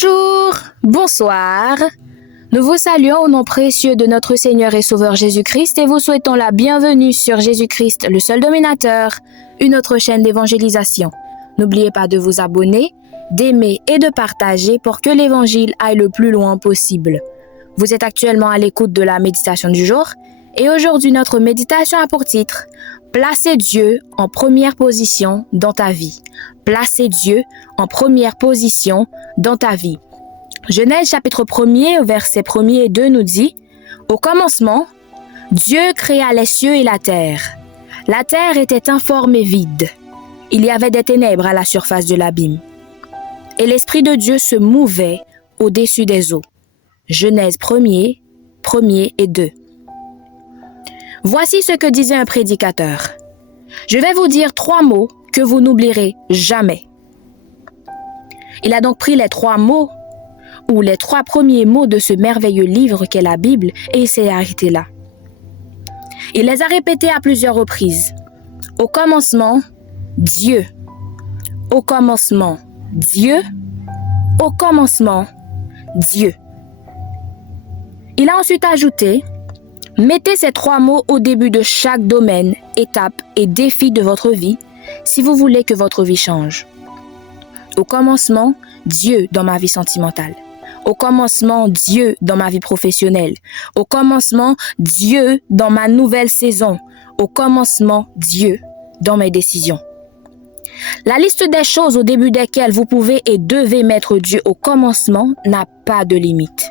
Bonjour, bonsoir. Nous vous saluons au nom précieux de notre Seigneur et Sauveur Jésus-Christ et vous souhaitons la bienvenue sur Jésus-Christ, le seul dominateur, une autre chaîne d'évangélisation. N'oubliez pas de vous abonner, d'aimer et de partager pour que l'évangile aille le plus loin possible. Vous êtes actuellement à l'écoute de la méditation du jour et aujourd'hui notre méditation a pour titre « Placer Dieu en première position dans ta vie ». Placer Dieu en première position dans ta vie. Genèse chapitre 1er, versets 1er et 2 nous dit « Au commencement, Dieu créa les cieux et la terre. La terre était informe et vide. Il y avait des ténèbres à la surface de l'abîme. Et l'Esprit de Dieu se mouvait au-dessus des eaux. » Genèse 1er et 2. Voici ce que disait un prédicateur. Je vais vous dire 3 mots que vous n'oublierez jamais. Il a donc pris les 3 mots ou les 3 premiers mots de ce merveilleux livre qu'est la Bible et il s'est arrêté là. Il les a répétés à plusieurs reprises. Au commencement, Dieu. Au commencement, Dieu. Au commencement, Dieu. Il a ensuite ajouté « Mettez ces 3 mots au début de chaque domaine, étape et défi de votre vie si vous voulez que votre vie change. Au commencement, Dieu dans ma vie sentimentale. Au commencement, Dieu dans ma vie professionnelle. Au commencement, Dieu dans ma nouvelle saison. Au commencement, Dieu dans mes décisions. » La liste des choses au début desquelles vous pouvez et devez mettre Dieu au commencement n'a pas de limite.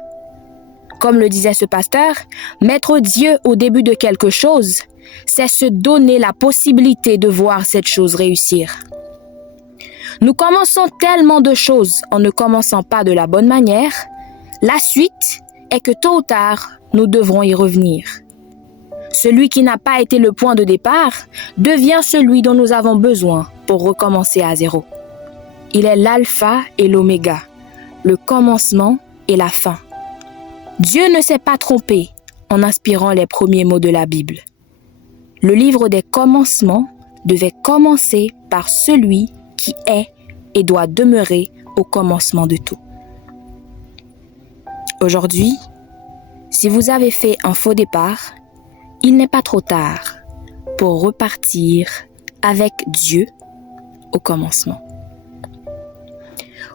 Comme le disait ce pasteur, mettre Dieu au début de quelque chose, c'est se donner la possibilité de voir cette chose réussir. Nous commençons tellement de choses en ne commençant pas de la bonne manière. La suite est que tôt ou tard, nous devrons y revenir. Celui qui n'a pas été le point de départ devient celui dont nous avons besoin pour recommencer à zéro. Il est l'alpha et l'oméga, le commencement et la fin. Dieu ne s'est pas trompé en inspirant les premiers mots de la Bible. Le livre des commencements devait commencer par celui qui est et doit demeurer au commencement de tout. Aujourd'hui, si vous avez fait un faux départ, il n'est pas trop tard pour repartir avec Dieu au commencement.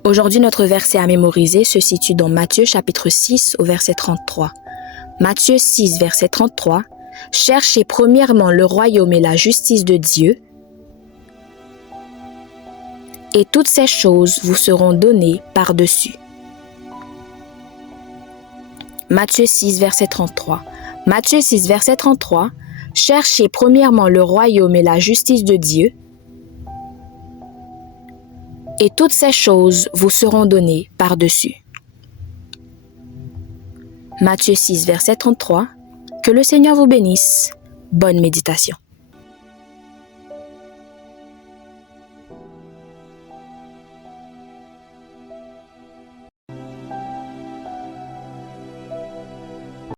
Aujourd'hui, notre verset à mémoriser se situe dans Matthieu chapitre 6 au verset 33. Matthieu 6 verset 33. Cherchez premièrement le royaume et la justice de Dieu, et toutes ces choses vous seront données par-dessus. Matthieu 6 verset 33. Matthieu 6 verset 33. Cherchez premièrement le royaume et la justice de Dieu, et toutes ces choses vous seront données par-dessus. Matthieu 6, verset 33. Que le Seigneur vous bénisse. Bonne méditation.